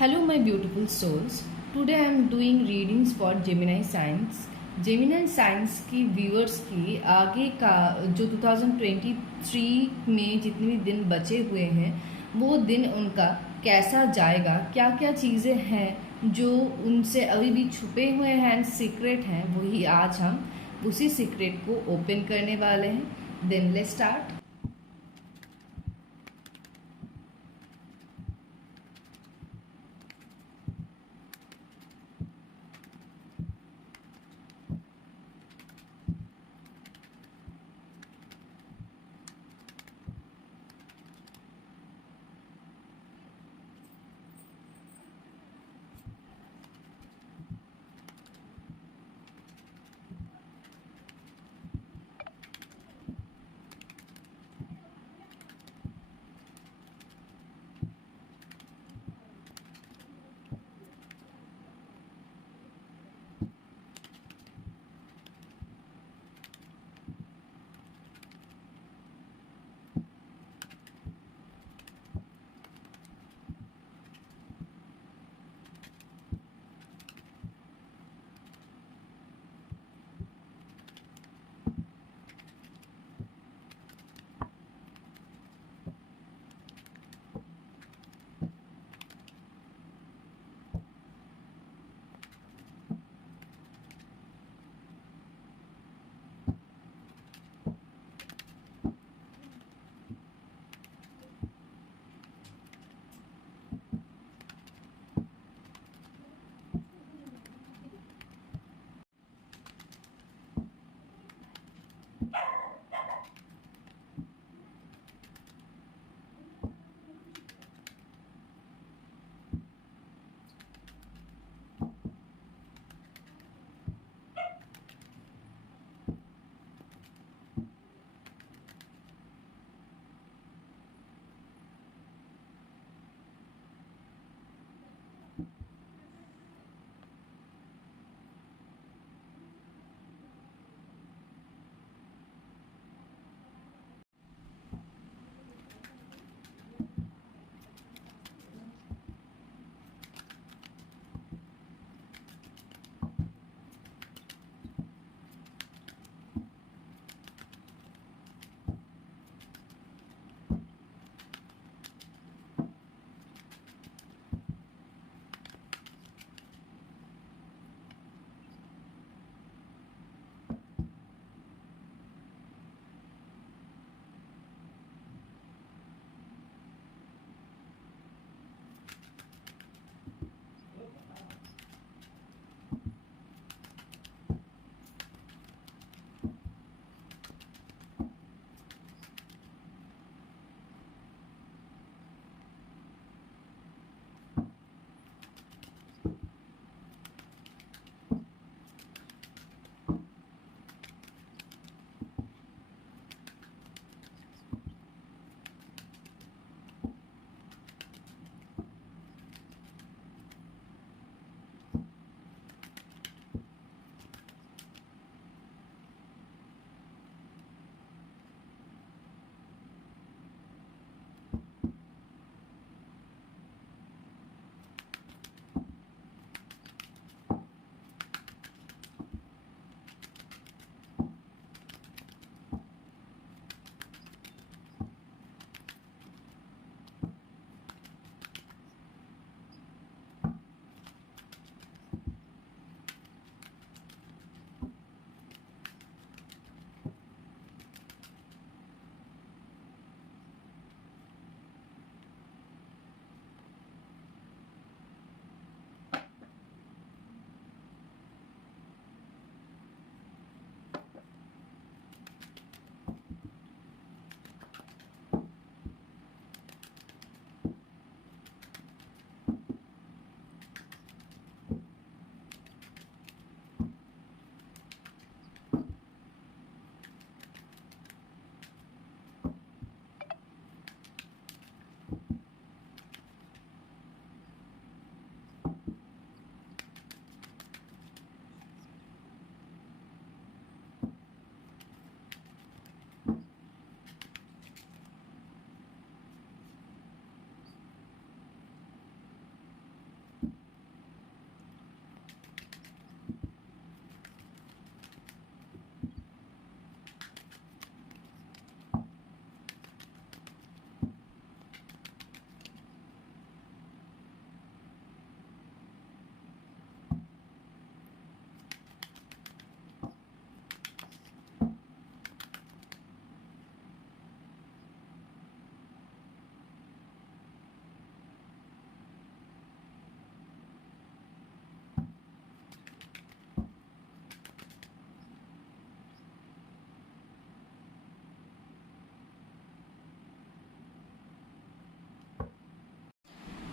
Hello, my beautiful souls. Today I am doing readings for Gemini Signs. Gemini Signs की viewers की आगे का जो 2023 में जितने भी दिन बचे हुए हैं वो दिन उनका कैसा जाएगा, क्या क्या चीज़ें हैं जो उनसे अभी भी छुपे हुए हैं, सीक्रेट हैं, वही आज हम उसी सीक्रेट को ओपन करने वाले हैं. Then let's start.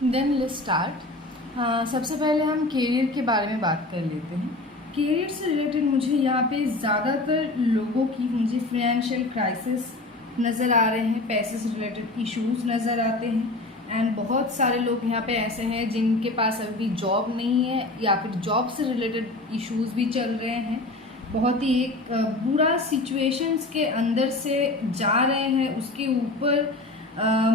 Then let's start. सबसे पहले हम करियर के बारे में बात कर लेते हैं। करियर से रिलेटेड मुझे यहाँ पे ज़्यादातर लोगों की मुझे फाइनेंशियल क्राइसिस नज़र आ रहे हैं, पैसे से रिलेटेड इश्यूज नज़र आते हैं। एंड बहुत सारे लोग यहाँ पे ऐसे हैं जिनके पास अभी जॉब नहीं है या फिर जॉब से रिलेटेड इश्यूज भी चल रहे हैं। बहुत ही एक बुरा सिचुएशंस के अंदर से जा रहे हैं। उसके ऊपर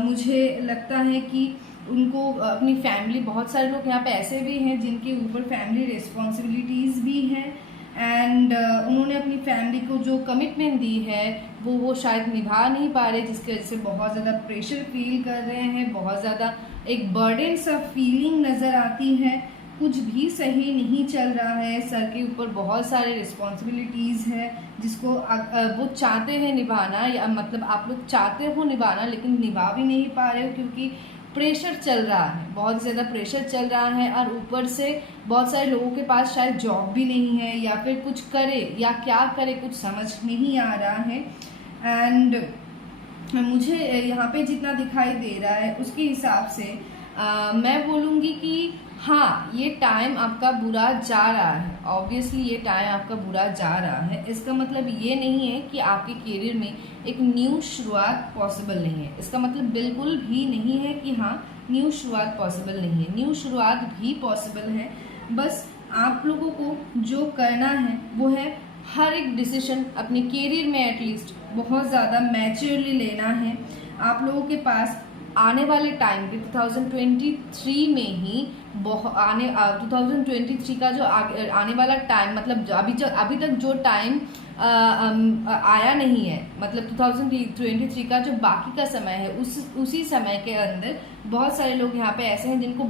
मुझे लगता है कि उनको अपनी फैमिली, बहुत सारे लोग यहाँ पे ऐसे भी हैं जिनके ऊपर फैमिली रिस्पॉन्सिबिलिटीज़ भी हैं एंड उन्होंने अपनी फैमिली को जो कमिटमेंट दी है वो शायद निभा नहीं पा रहे, जिसकी वजह से बहुत ज़्यादा प्रेशर फील कर रहे हैं, बहुत ज़्यादा एक बर्डन सा फीलिंग नज़र आती है। कुछ भी सही नहीं चल रहा है, सर के ऊपर बहुत सारे रिस्पॉन्सिबिलिटीज़ है जिसको वो चाहते हैं निभाना, या मतलब आप लोग चाहते हो निभाना लेकिन निभा भी नहीं पा रहे हो क्योंकि प्रेशर चल रहा है, बहुत ज़्यादा प्रेशर चल रहा है। और ऊपर से बहुत सारे लोगों के पास शायद जॉब भी नहीं है या फिर कुछ करे या क्या करे कुछ समझ नहीं आ रहा है। एंड मुझे यहाँ पे जितना दिखाई दे रहा है उसके हिसाब से मैं बोलूँगी कि हाँ, ये टाइम आपका बुरा जा रहा है। ऑब्वियसली ये टाइम आपका बुरा जा रहा है। इसका मतलब ये नहीं है कि आपके करियर में एक न्यू शुरुआत पॉसिबल नहीं है। इसका मतलब बिल्कुल भी नहीं है कि हाँ, न्यू शुरुआत पॉसिबल नहीं है। न्यू शुरुआत भी पॉसिबल है। बस आप लोगों को जो करना है वो है हर एक डिसीजन अपने करियर में एटलीस्ट बहुत ज़्यादा मैच्योरली लेना है। आप लोगों के पास आने वाले टाइम पे 2023 में ही 2023 का जो आने वाला टाइम, मतलब अभी तक जो टाइम आया नहीं है, मतलब 2023 का जो बाकी का समय है उसी समय के अंदर बहुत सारे लोग यहाँ पे ऐसे हैं जिनको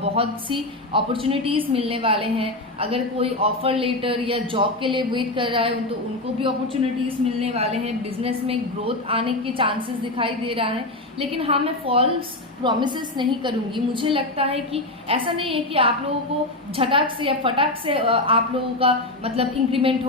बहुत सी अपॉर्चुनिटीज़ मिलने वाले हैं। अगर कोई ऑफर लेटर या जॉब के लिए वेट कर रहा है तो उनको भी अपॉर्चुनिटीज़ मिलने वाले हैं। बिजनेस में ग्रोथ आने के चांसेस दिखाई दे रहा है। लेकिन हाँ, मैं फॉल्स प्रॉमिसेस नहीं करूँगी। मुझे लगता है कि ऐसा नहीं है कि आप लोगों को झटक से या फटक से आप लोगों का मतलब इंक्रीमेंट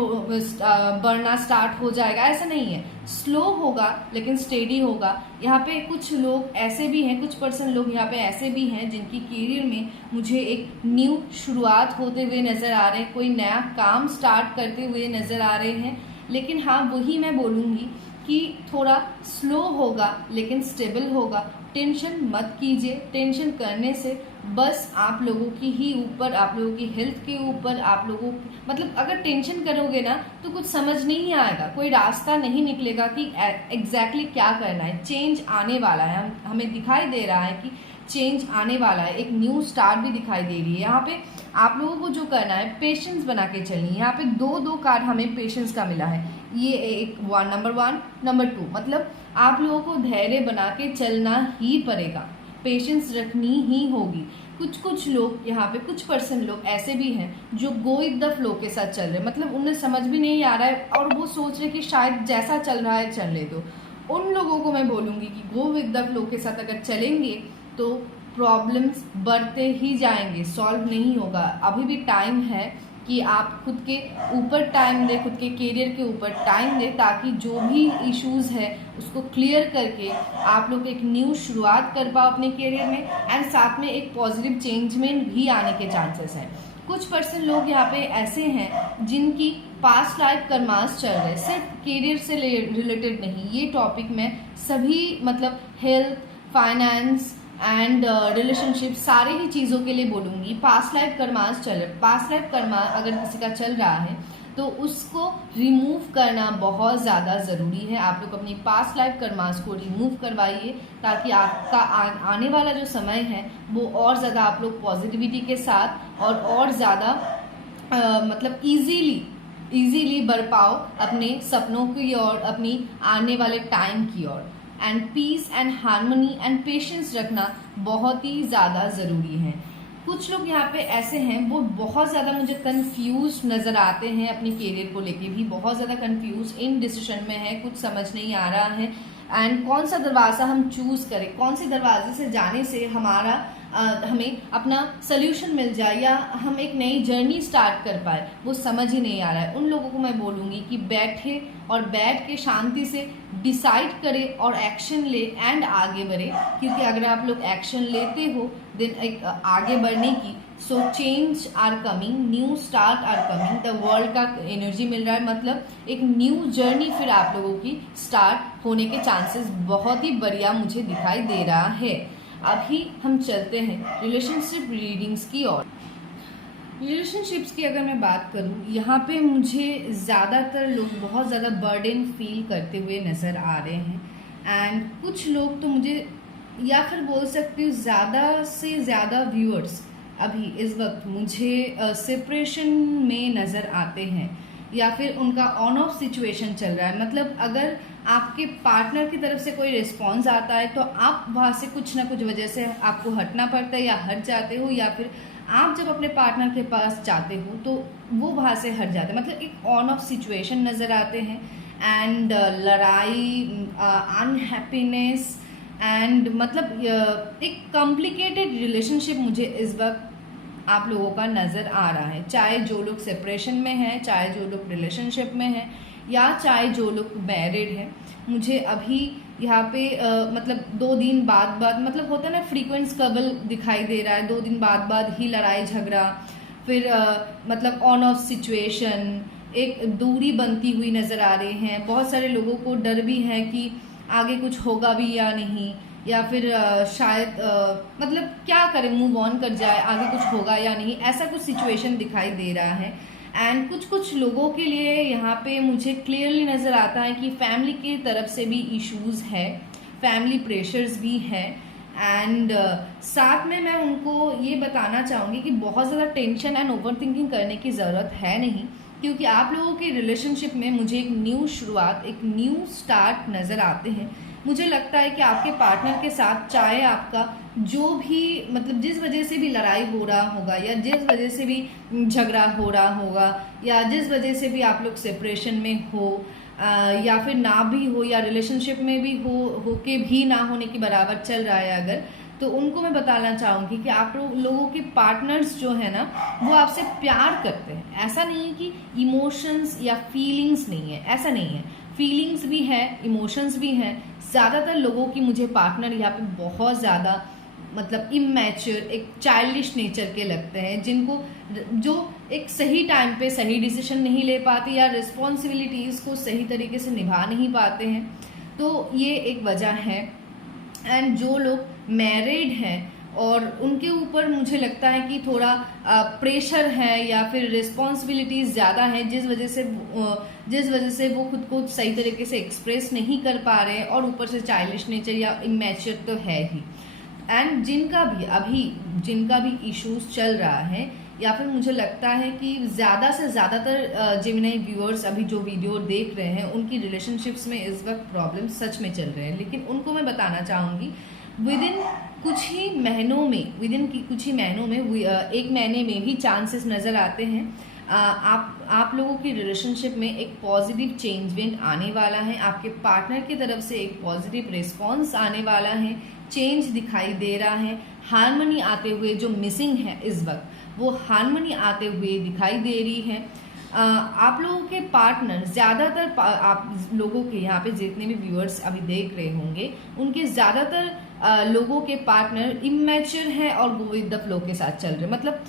बढ़ना स्टार्ट हो जाएगा, ऐसा नहीं है। स्लो होगा लेकिन स्टेडी होगा। यहाँ पे कुछ लोग ऐसे भी हैं, कुछ पर्सन लोग यहाँ पे ऐसे भी हैं जिनकी करियर में मुझे एक न्यू शुरुआत होते हुए नज़र आ रहे हैं, कोई नया काम स्टार्ट करते हुए नज़र आ रहे हैं। लेकिन हाँ, वही मैं बोलूँगी कि थोड़ा स्लो होगा लेकिन स्टेबल होगा। टेंशन मत कीजिए। टेंशन करने से बस आप लोगों की ही ऊपर, आप लोगों की हेल्थ के ऊपर, आप लोगों मतलब अगर टेंशन करोगे ना तो कुछ समझ नहीं आएगा, कोई रास्ता नहीं निकलेगा कि एग्जैक्टली क्या करना है। चेंज आने वाला है, हमें दिखाई दे रहा है कि चेंज आने वाला है। एक न्यू स्टार्ट भी दिखाई दे रही है। यहाँ पे आप लोगों को जो करना है पेशेंस बना के चलिए। यहाँ पे दो कार्ड हमें पेशेंस का मिला है। ये एक नंबर 1, नंबर 2 मतलब आप लोगों को धैर्य बना के चलना ही पड़ेगा, पेशेंस रखनी ही होगी। कुछ लोग यहाँ पे, कुछ पर्सन लोग ऐसे भी हैं जो गो विद द फ्लो के साथ चल रहे हैं, मतलब उन्हें समझ भी नहीं आ रहा है और वो सोच रहे कि शायद जैसा चल रहा है चलने दो। उन लोगों को मैं बोलूँगी कि गो विद द फ्लो के साथ अगर चलेंगे तो प्रॉब्लम्स बढ़ते ही जाएंगे, सॉल्व नहीं होगा। अभी भी टाइम है कि आप खुद के ऊपर टाइम दें, खुद के करियर के ऊपर टाइम दें, ताकि जो भी इश्यूज़ है उसको क्लियर करके आप लोग एक न्यू शुरुआत कर पाओ अपने करियर में। एंड साथ में एक पॉजिटिव चेंजमेंट भी आने के चांसेस हैं। कुछ पर्सन लोग यहाँ पे ऐसे हैं जिनकी पास्ट लाइफ कर्मास चल रहे, सिर्फ करियर से रिलेटेड नहीं। ये टॉपिक में सभी मतलब हेल्थ, फाइनेंस एंड रिलेशनशिप, सारे ही चीज़ों के लिए बोलूँगी। पास्ट लाइफ कर्मास चल रहे, पास्ट लाइफ कर्मा अगर किसी का चल रहा है तो उसको रिमूव करना बहुत ज़्यादा ज़रूरी है। आप लोग अपनी पास्ट लाइफ कर्मास को रिमूव करवाइए ताकि आपका आने वाला जो समय है वो और ज़्यादा आप लोग पॉजिटिविटी के साथ और ज़्यादा मतलब ईजीली बढ़ पाओ अपने सपनों की ओर, अपनी आने वाले टाइम की ओर। And peace and harmony and patience रखना बहुत ही ज़्यादा ज़रूरी है। कुछ लोग यहाँ पे ऐसे हैं वो बहुत ज़्यादा मुझे कंफ्यूज नज़र आते हैं, अपने करियर को लेके भी बहुत ज़्यादा कंफ्यूज इन डिसीजन में है, कुछ समझ नहीं आ रहा है। एंड कौन सा दरवाज़ा हम चूज़ करें, कौन से दरवाजे से जाने से हमें अपना सोल्यूशन मिल जाए या हम एक नई जर्नी स्टार्ट कर पाए, वो समझ ही नहीं आ रहा है। उन लोगों को मैं बोलूँगी कि बैठे और बैठ के शांति से डिसाइड करें और एक्शन ले एंड आगे बढ़े। क्योंकि अगर आप लोग एक्शन लेते हो, देन एक आगे बढ़ने की। So change are coming, new start are coming, the world का एनर्जी मिल रहा है, मतलब एक न्यू जर्नी फिर आप लोगों की स्टार्ट होने के चांसेस बहुत ही बढ़िया मुझे दिखाई दे रहा है। अभी हम चलते हैं रिलेशनशिप रीडिंग्स की ओर। रिलेशनशिप्स की अगर मैं बात करूं, यहाँ पे मुझे ज़्यादातर लोग बहुत ज़्यादा बर्डन फील करते हुए नज़र आ रहे हैं, एंड कुछ लोग तो मुझे, या फिर बोल सकती हूँ ज़्यादा से ज़्यादा व्यूअर्स अभी इस वक्त मुझे सेपरेशन में नज़र आते हैं, या फिर उनका ऑन ऑफ सिचुएशन चल रहा है। मतलब अगर आपके पार्टनर की तरफ से कोई रिस्पॉन्स आता है तो आप वहाँ से कुछ ना कुछ वजह से आपको हटना पड़ता है, या हट जाते हो, या फिर आप जब अपने पार्टनर के पास जाते हो तो वो वहाँ से हट जाते हैं। मतलब एक ऑन ऑफ सिचुएशन नज़र आते हैं, एंड लड़ाई, अनहैप्पीनेस, एंड मतलब एक कॉम्प्लिकेटेड रिलेशनशिप मुझे इस वक्त आप लोगों का नज़र आ रहा है। चाहे जो लोग सेपरेशन में हैं, चाहे जो लोग रिलेशनशिप में हैं, या चाहे जो लोग मैरिड हैं, मुझे अभी यहाँ पे मतलब 2 दिन बाद मतलब होता है ना, फ्रीक्वेंट कबल दिखाई दे रहा है। 2 दिन बाद ही लड़ाई झगड़ा, फिर मतलब ऑन ऑफ सिचुएशन, एक दूरी बनती हुई नज़र आ रही हैं। बहुत सारे लोगों को डर भी है कि आगे कुछ होगा भी या नहीं, या फिर शायद मतलब क्या करें, मूव ऑन कर जाए, आगे कुछ होगा या नहीं, ऐसा कुछ सिचुएशन दिखाई दे रहा है। एंड कुछ लोगों के लिए यहाँ पे मुझे क्लियरली नज़र आता है कि फैमिली की तरफ से भी इश्यूज है, फैमिली प्रेशर्स भी हैं, एंड साथ में मैं उनको ये बताना चाहूँगी कि बहुत ज़्यादा टेंशन एंड ओवर थिंकिंग करने की ज़रूरत है नहीं, क्योंकि आप लोगों के रिलेशनशिप में मुझे एक न्यू शुरुआत, एक न्यू स्टार्ट नज़र आते हैं। मुझे लगता है कि आपके पार्टनर के साथ, चाहे आपका जो भी मतलब जिस वजह से भी लड़ाई हो रहा होगा, या जिस वजह से भी झगड़ा हो रहा होगा, या जिस वजह से भी आप लोग सेपरेशन में हो, या फिर ना भी हो, या रिलेशनशिप में भी हो के भी ना होने की बराबर चल रहा है अगर, तो उनको मैं बताना चाहूँगी कि आप लोगों के पार्टनर्स जो है ना, वो आपसे प्यार करते हैं। ऐसा नहीं है कि इमोशंस या फीलिंग्स नहीं है, ऐसा नहीं है, फीलिंग्स भी है, इमोशंस भी हैं। ज़्यादातर लोगों की मुझे पार्टनर यहाँ पे बहुत ज़्यादा मतलब इमैच्योर, एक चाइल्डिश नेचर के लगते हैं, जिनको जो एक सही टाइम पे सही डिसीजन नहीं ले पाते, या रिस्पॉन्सिबिलिटीज़ को सही तरीके से निभा नहीं पाते हैं। तो ये एक वजह है। एंड जो लोग मैरिड हैं और उनके ऊपर मुझे लगता है कि थोड़ा प्रेशर है, या फिर रिस्पॉन्सिबिलिटीज़ ज़्यादा है, जिस वजह से वो खुद को सही तरीके से एक्सप्रेस नहीं कर पा रहे हैं, और ऊपर से चाइल्डिश नेचर या इमैच्योर तो है ही। एंड जिनका भी इश्यूज चल रहा है, या फिर मुझे लगता है कि ज़्यादा से ज़्यादातर जेमिनी व्यूअर्स अभी जो वीडियो देख रहे हैं, उनकी रिलेशनशिप्स में इस वक्त प्रॉब्लम सच में चल रहे हैं। लेकिन उनको मैं बताना चाहूँगी, विद इन कुछ ही महीनों में 1 महीने में भी चांसेस नज़र आते हैं। आप लोगों की रिलेशनशिप में एक पॉजिटिव चेंजमेंट आने वाला है, आपके पार्टनर की तरफ से एक पॉजिटिव रिस्पॉन्स आने वाला है, चेंज दिखाई दे रहा है, हार्मनी आते हुए जो मिसिंग है इस वक्त, वो हार्मनी आते हुए दिखाई दे रही है। आप लोगों के पार्टनर ज़्यादातर, आप लोगों के यहाँ पे जितने भी व्यूअर्स अभी देख रहे होंगे, उनके ज़्यादातर लोगों के पार्टनर इमैच्योर हैं और गो विद द फ्लो के साथ चल रहे हैं। मतलब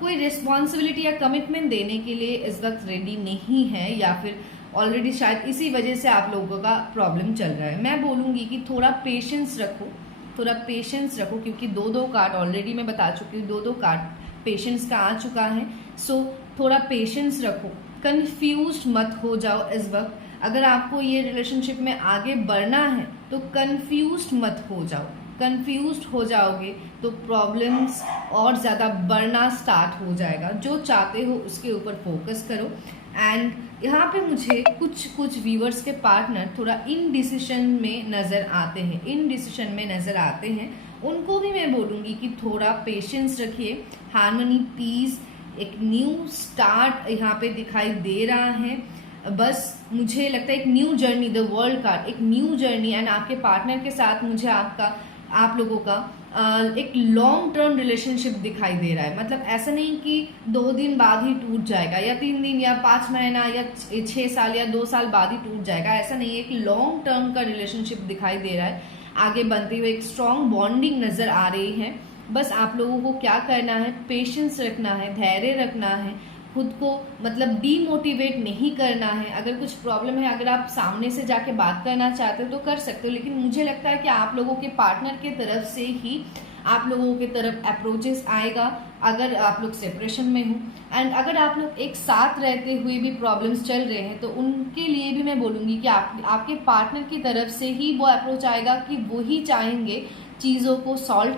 कोई रिस्पॉन्सिबिलिटी या कमिटमेंट देने के लिए इस वक्त रेडी नहीं है, या फिर ऑलरेडी शायद इसी वजह से आप लोगों का प्रॉब्लम चल रहा है। मैं बोलूँगी कि थोड़ा पेशेंस रखो, क्योंकि 2 कार्ड ऑलरेडी मैं बता चुकी हूँ, 2 कार्ड पेशेंस का आ चुका है। सो थोड़ा पेशेंस रखो, कंफ्यूज मत हो जाओ इस वक्त। अगर आपको ये रिलेशनशिप में आगे बढ़ना है तो कंफ्यूज मत हो जाओ। कंफ्यूज हो जाओगे तो प्रॉब्लम्स और ज़्यादा बढ़ना स्टार्ट हो जाएगा। जो चाहते हो उसके ऊपर फोकस करो। एंड यहाँ पे मुझे कुछ व्यूअर्स के पार्टनर थोड़ा इनडिसीजन में नज़र आते हैं, उनको भी मैं बोलूँगी कि थोड़ा पेशेंस रखिए। हार्मनी, पीस, एक न्यू स्टार्ट यहाँ पे दिखाई दे रहा है। बस मुझे लगता है एक new journey, the world card, एक न्यू जर्नी, एंड आपके पार्टनर के साथ मुझे आप लोगों का एक लॉन्ग टर्म रिलेशनशिप दिखाई दे रहा है। मतलब ऐसा नहीं कि 2 दिन बाद ही टूट जाएगा, या 3 दिन, या 5 महीना, या 6 साल या 2 साल बाद ही टूट जाएगा, ऐसा नहीं है। एक लॉन्ग टर्म का रिलेशनशिप दिखाई दे रहा है। आगे बनते हुए एक स्ट्रॉन्ग बॉन्डिंग नज़र आ रही है। बस आप लोगों को क्या करना है, पेशेंस रखना है, धैर्य रखना है, खुद को मतलब डीमोटिवेट नहीं करना है। अगर कुछ प्रॉब्लम है, अगर आप सामने से जाके बात करना चाहते हो तो कर सकते हो, लेकिन मुझे लगता है कि आप लोगों के पार्टनर के तरफ से ही आप लोगों के तरफ अप्रोचेस आएगा अगर आप लोग सेपरेशन में हो। एंड अगर आप लोग एक साथ रहते हुए भी प्रॉब्लम्स चल रहे हैं तो उनके लिए भी मैं बोलूँगी कि आपके पार्टनर की तरफ से ही वो अप्रोच आएगा कि वो ही चाहेंगे चीज़ों को सॉल्व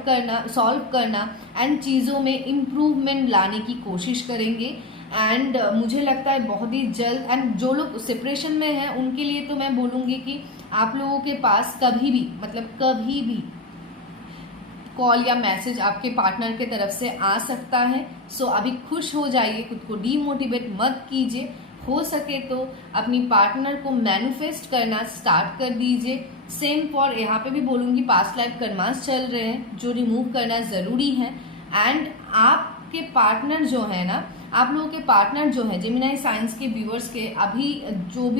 करना एंड चीज़ों में इम्प्रूवमेंट लाने की कोशिश करेंगे। एंड मुझे लगता है बहुत ही जल्द, एंड जो लोग सेपरेशन में हैं उनके लिए तो मैं बोलूँगी कि आप लोगों के पास कभी भी मतलब कभी भी कॉल या मैसेज आपके पार्टनर के तरफ से आ सकता है। सो अभी खुश हो जाइए, खुद को डीमोटिवेट मत कीजिए। हो सके तो अपनी पार्टनर को मैनिफेस्ट करना स्टार्ट कर दीजिए। सेम फॉर यहाँ पे भी बोलूँगी, पास्ट लाइफ कर्मास चल रहे हैं जो रिमूव करना ज़रूरी है। एंड आपके पार्टनर जो है ना, आप लोगों के पार्टनर जो है जेमिनी साइंस के व्यूअर्स के, अभी जो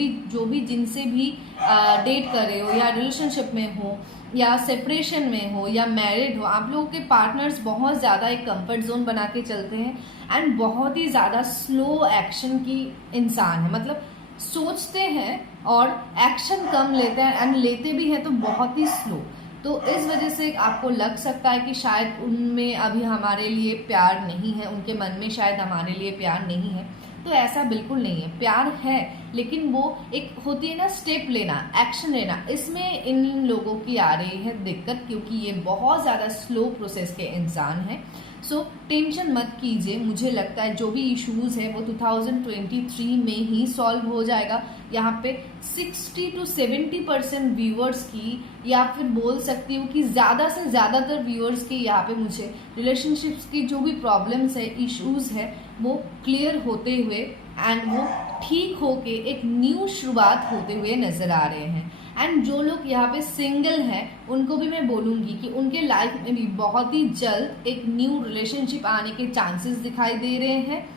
भी जिनसे भी डेट कर रहे हो या रिलेशनशिप में हो या सेपरेशन में हो या मैरिड हो, आप लोगों के पार्टनर्स बहुत ज़्यादा एक कंफर्ट जोन बना के चलते हैं एंड बहुत ही ज़्यादा स्लो एक्शन की इंसान है। मतलब सोचते हैं और एक्शन कम लेते हैं एंड लेते भी हैं तो बहुत ही स्लो। तो इस वजह से आपको लग सकता है कि शायद उनमें अभी हमारे लिए प्यार नहीं है, उनके मन में शायद हमारे लिए प्यार नहीं है। तो ऐसा बिल्कुल नहीं है, प्यार है, लेकिन वो एक होती है ना स्टेप लेना, एक्शन लेना, इसमें इन लोगों की आ रही है दिक्कत, क्योंकि ये बहुत ज़्यादा स्लो प्रोसेस के इंसान हैं। सो टेंशन मत कीजिए, मुझे लगता है जो भी इश्यूज़ है वो 2023 में ही सॉल्व हो जाएगा। यहाँ पे 60 to 70% व्यूअर्स की, या फिर बोल सकती हूँ कि ज़्यादा से ज़्यादातर व्यूअर्स की यहाँ पे मुझे रिलेशनशिप्स की जो भी प्रॉब्लम्स है, इश्यूज़ है, वो क्लियर होते हुए एंड वो ठीक होके एक न्यू शुरुआत होते हुए नज़र आ रहे हैं। एंड जो लोग यहाँ पे सिंगल हैं उनको भी मैं बोलूँगी कि उनके लाइफ में भी बहुत ही जल्द एक न्यू रिलेशनशिप आने के चांसेस दिखाई दे रहे हैं।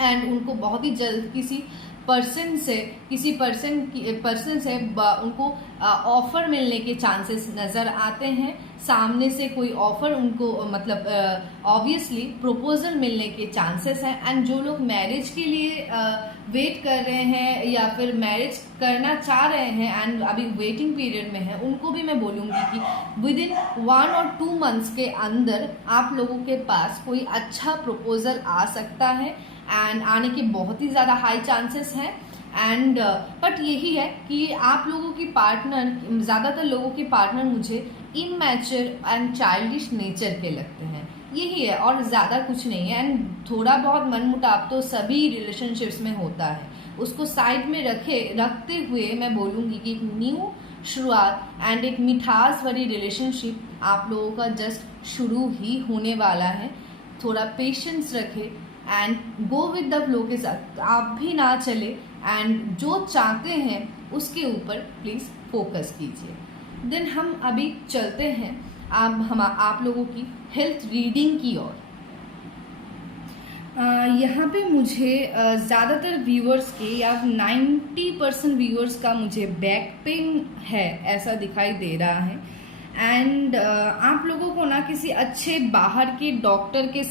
एंड उनको बहुत ही जल्द किसी पर्सन से उनको ऑफर मिलने के चांसेस नज़र आते हैं। सामने से कोई ऑफर उनको मतलब ऑब्वियसली प्रपोजल मिलने के चांसेस हैं। एंड जो लोग मैरिज के लिए वेट कर रहे हैं या फिर मैरिज करना चाह रहे हैं एंड अभी वेटिंग पीरियड में हैं, उनको भी मैं बोलूँगी कि विद इन 1 or 2 months के अंदर आप लोगों के पास कोई अच्छा प्रपोजल आ सकता है एंड आने के बहुत ही ज़्यादा हाई चांसेस हैं। एंड बट यही है कि आप लोगों की पार्टनर, ज़्यादातर लोगों के पार्टनर मुझे इनमैच्योर एंड चाइल्डिश नेचर के लगते हैं, यही है और ज़्यादा कुछ नहीं है। एंड थोड़ा बहुत मनमुटाव तो सभी रिलेशनशिप्स में होता है, उसको साइड में रखते हुए मैं बोलूँगी कि एक न्यू शुरुआत एंड एक मिठास भरी रिलेशनशिप आप लोगों का जस्ट शुरू ही होने वाला है। थोड़ा पेशेंस रखें and go with the flow के साथ, आप भी ना चले एंड जो चाहते हैं उसके ऊपर प्लीज़ फोकस कीजिए। देन हम अभी चलते हैं आप लोगों की हेल्थ रीडिंग की ओर। यहाँ पे मुझे ज़्यादातर व्यूअर्स के या 90% व्यूअर्स का मुझे बैक पेन है ऐसा दिखाई दे रहा है। एंड आप लोगों को ना किसी अच्छे बाहर के डॉक्टर के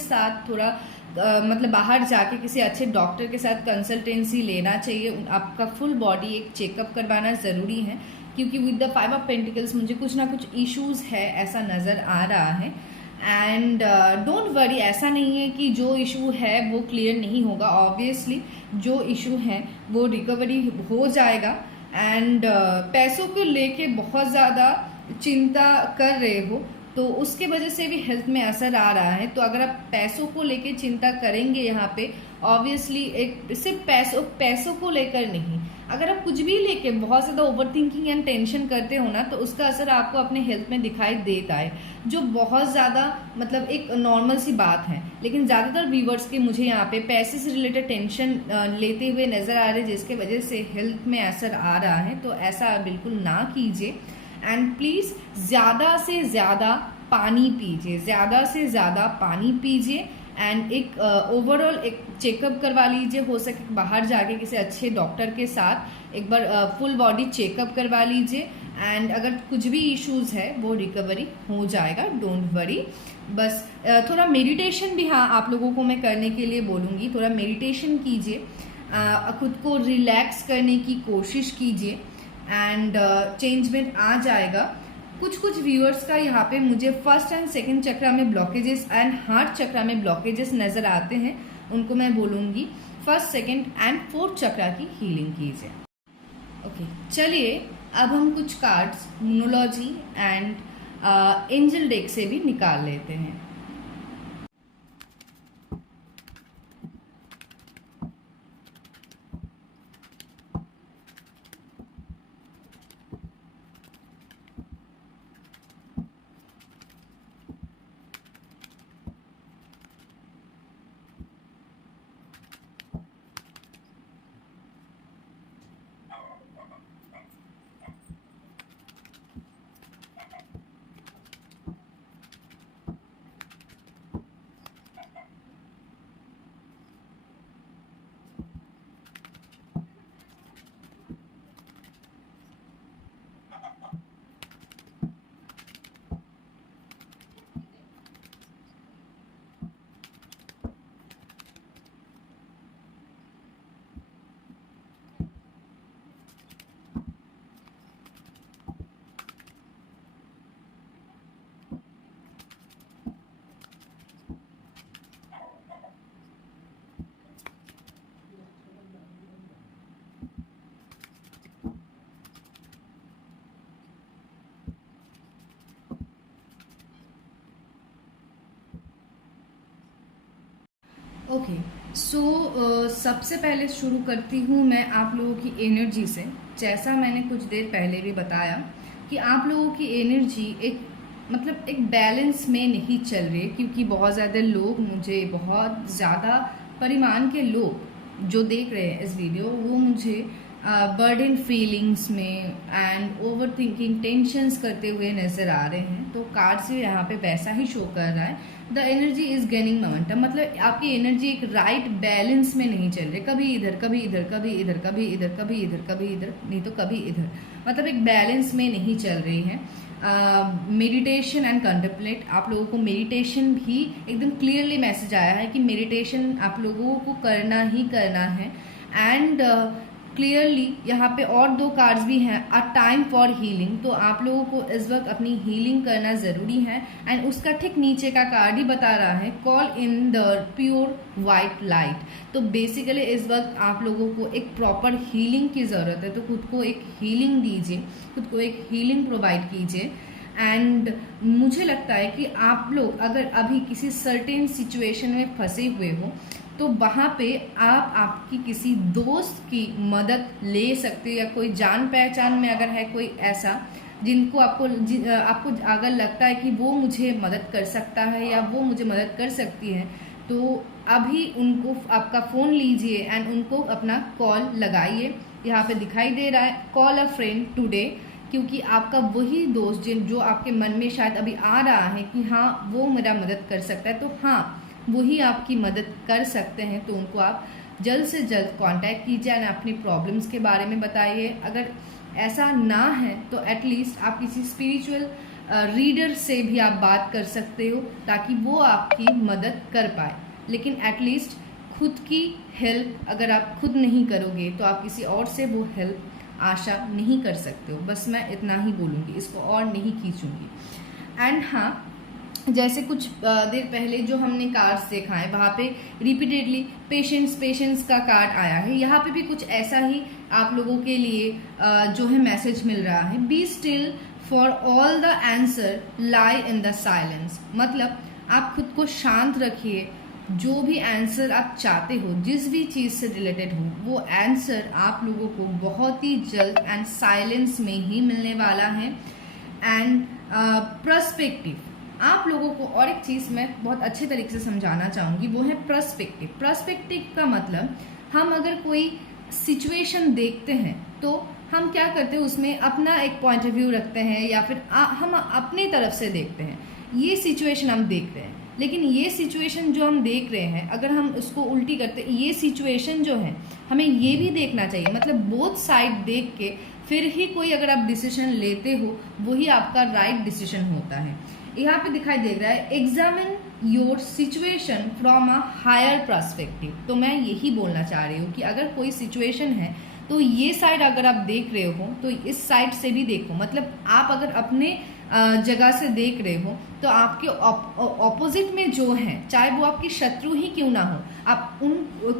साथ थोड़ा मतलब बाहर जाके किसी अच्छे डॉक्टर के साथ कंसल्टेंसी लेना चाहिए। आपका फुल बॉडी एक चेकअप करवाना ज़रूरी है, क्योंकि विद द 5 of Pentacles मुझे कुछ ना कुछ इश्यूज़ है ऐसा नज़र आ रहा है। एंड डोंट वरी, ऐसा नहीं है कि जो इशू है वो क्लियर नहीं होगा। ऑब्वियसली जो इशू है वो रिकवरी हो जाएगा। एंड पैसों को लेके बहुत ज़्यादा चिंता कर रहे हो तो उसके वजह से भी हेल्थ में असर आ रहा है। तो अगर आप पैसों को लेके चिंता करेंगे यहाँ पे, ऑब्वियसली एक सिर्फ पैसों को लेकर नहीं, अगर आप कुछ भी लेके बहुत ज़्यादा ओवर थिंकिंग एंड टेंशन करते हो ना तो उसका असर आपको अपने हेल्थ में दिखाई देता है, जो बहुत ज़्यादा मतलब एक नॉर्मल सी बात है। लेकिन ज़्यादातर व्यूवर्स के मुझे यहाँ पे पैसे से रिलेटेड टेंशन लेते हुए नज़र आ रहे हैं, जिसके वजह से हेल्थ में असर आ रहा है। तो ऐसा बिल्कुल ना कीजिए एंड प्लीज़ ज़्यादा से ज़्यादा पानी पीजिए एंड एक ओवरऑल एक चेकअप करवा लीजिए। हो सके बाहर जाके किसी अच्छे डॉक्टर के साथ एक बार फुल बॉडी चेकअप करवा लीजिए एंड अगर कुछ भी इश्यूज है वो रिकवरी हो जाएगा, डोंट वरी। बस थोड़ा मेडिटेशन भी हाँ आप लोगों को मैं करने के लिए बोलूँगी, थोड़ा मेडिटेशन कीजिए, खुद को रिलैक्स करने की कोशिश कीजिए एंड चेंजमेंट आ जाएगा। कुछ कुछ व्यूअर्स का यहाँ पे मुझे फर्स्ट एंड सेकंड चक्रा में ब्लॉकेजेस एंड हार्ट चक्रा में ब्लॉकेजेस नजर आते हैं, उनको मैं बोलूँगी फर्स्ट सेकंड एंड फोर्थ चक्रा की हीलिंग कीजिए। ओके चलिए अब हम कुछ cards numerology and angel deck से भी निकाल लेते हैं। ओके सो सबसे पहले शुरू करती हूँ मैं आप लोगों की एनर्जी से। जैसा मैंने कुछ देर पहले भी बताया कि आप लोगों की एनर्जी एक बैलेंस में नहीं चल रही, क्योंकि बहुत ज़्यादा लोग, मुझे बहुत ज़्यादा परिमाण के लोग जो देख रहे हैं इस वीडियो, वो मुझे बर्डन फीलिंग्स में एंड ओवर थिंकिंग टेंशंस करते हुए नज़र आ रहे हैं। तो कार्ड से यहाँ पे वैसा ही शो कर रहा है, the energy is gaining momentum, मतलब आपकी एनर्जी एक राइट बैलेंस में नहीं चल रही, कभी इधर कभी इधर कभी इधर कभी इधर कभी इधर कभी इधर नहीं तो कभी इधर, मतलब एक बैलेंस में नहीं चल रही है। मेडिटेशन एंड कंटेम्पलेट, आप लोगों को मेडिटेशन भी एकदम क्लियरली मैसेज आया है कि मेडिटेशन आप लोगों को करना ही करना है। एंड क्लियरली यहाँ पे और दो कार्ड्स भी हैं, अ टाइम फॉर हीलिंग, तो आप लोगों को इस वक्त अपनी हीलिंग करना ज़रूरी है। एंड उसका ठीक नीचे का कार्ड ही बता रहा है, call in the pure white light. तो बेसिकली इस वक्त आप लोगों को एक प्रॉपर हीलिंग की ज़रूरत है, तो खुद को एक हीलिंग दीजिए, खुद को एक हीलिंग प्रोवाइड कीजिए। एंड मुझे लगता है कि आप लोग अगर अभी किसी सर्टेन सिचुएशन में फंसे हुए हो तो वहाँ पे आप आपकी किसी दोस्त की मदद ले सकते हो, या कोई जान पहचान में अगर है कोई ऐसा जिनको आपको अगर लगता है कि वो मुझे मदद कर सकता है या वो मुझे मदद कर सकती है, तो अभी उनको आपका फ़ोन लीजिए एंड उनको अपना कॉल लगाइए। यहाँ पे दिखाई दे रहा है कॉल अ फ्रेंड टुडे, क्योंकि आपका वही दोस्त जो आपके मन में शायद अभी आ रहा है कि हाँ वो मेरा मदद कर सकता है, तो हाँ वही आपकी मदद कर सकते हैं, तो उनको आप जल्द से जल्द कांटेक्ट कीजिए एंड अपनी प्रॉब्लम्स के बारे में बताइए। अगर ऐसा ना है तो एटलीस्ट आप किसी स्पिरिचुअल रीडर से भी आप बात कर सकते हो, ताकि वो आपकी मदद कर पाए। लेकिन एटलीस्ट खुद की हेल्प अगर आप खुद नहीं करोगे तो आप किसी और से वो हेल्प आशा नहीं कर सकते हो। बस मैं इतना ही बोलूँगी, इसको और नहीं खींचूँगी। एंड हाँ, जैसे कुछ देर पहले जो हमने कार्ड्स देखा है वहाँ पे रिपीटेडली पेशेंस का कार्ड आया है। यहाँ पे भी कुछ ऐसा ही आप लोगों के लिए जो है मैसेज मिल रहा है, be still for all the answer lie in the silence, मतलब आप खुद को शांत रखिए, जो भी आंसर आप चाहते हो, जिस भी चीज़ से रिलेटेड हो, वो आंसर आप लोगों को बहुत ही जल्द एंड साइलेंस में ही मिलने वाला है। एंड पर्सपेक्टिव, आप लोगों को और एक चीज़ मैं बहुत अच्छे तरीके से समझाना चाहूँगी, वो है पर्सपेक्टिव। पर्सपेक्टिव का मतलब हम अगर कोई सिचुएशन देखते हैं तो हम क्या करते हैं, उसमें अपना एक पॉइंट ऑफ व्यू रखते हैं या फिर हम अपनी तरफ से देखते हैं। ये सिचुएशन हम देख रहे हैं, लेकिन ये सिचुएशन जो हम देख रहे हैं, अगर हम उसको उल्टी करते, ये सिचुएशन जो है हमें ये भी देखना चाहिए, मतलब बोथ साइड देख के फिर ही कोई अगर आप डिसीजन लेते हो वही आपका राइट डिसीजन होता है। यहाँ पे दिखाई दे रहा है examine your situation from a higher perspective. तो मैं यही बोलना चाह रही हूँ कि अगर कोई सिचुएशन है तो ये साइड अगर आप देख रहे हो तो इस साइड से भी देखो, मतलब आप अगर अपने जगह से देख रहे हो तो आपके ऑपोजिट में जो है, चाहे वो आपके शत्रु ही क्यों ना हो, आप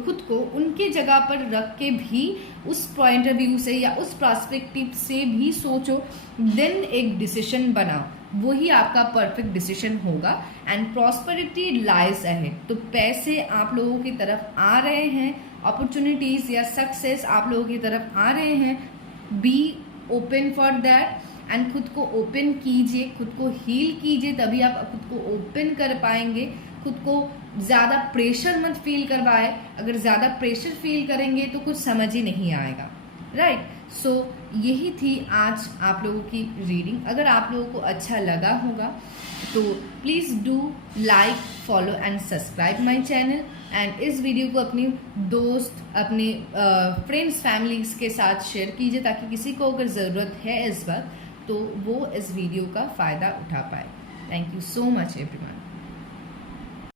खुद को उनके जगह पर रख के भी उस पॉइंट ऑफ व्यू से या उस पर्सपेक्टिव से भी सोचो, देन एक डिसीजन बनाओ, वही आपका परफेक्ट डिसीजन होगा। And prosperity lies ahead. तो पैसे आप लोगों की तरफ आ रहे हैं, अपॉर्चुनिटीज या सक्सेस आप लोगों की तरफ आ रहे हैं। Be open for that and खुद को ओपन कीजिए, खुद को हील कीजिए, तभी आप खुद को ओपन कर पाएंगे। खुद को ज़्यादा प्रेशर मत फील करवाए, अगर ज़्यादा प्रेशर फील करेंगे तो कुछ समझ ही नहीं आएगा, राइट। सो यही थी आज आप लोगों की रीडिंग। अगर आप लोगों को अच्छा लगा होगा तो please do like, follow and subscribe my channel. And इस वीडियो को अपनी दोस्त, अपने फ्रेंड्स, फैमिलीज के साथ शेयर कीजिए, ताकि किसी को अगर ज़रूरत है इस वक्त तो वो इस वीडियो का फ़ायदा उठा पाए। Thank you so much everyone.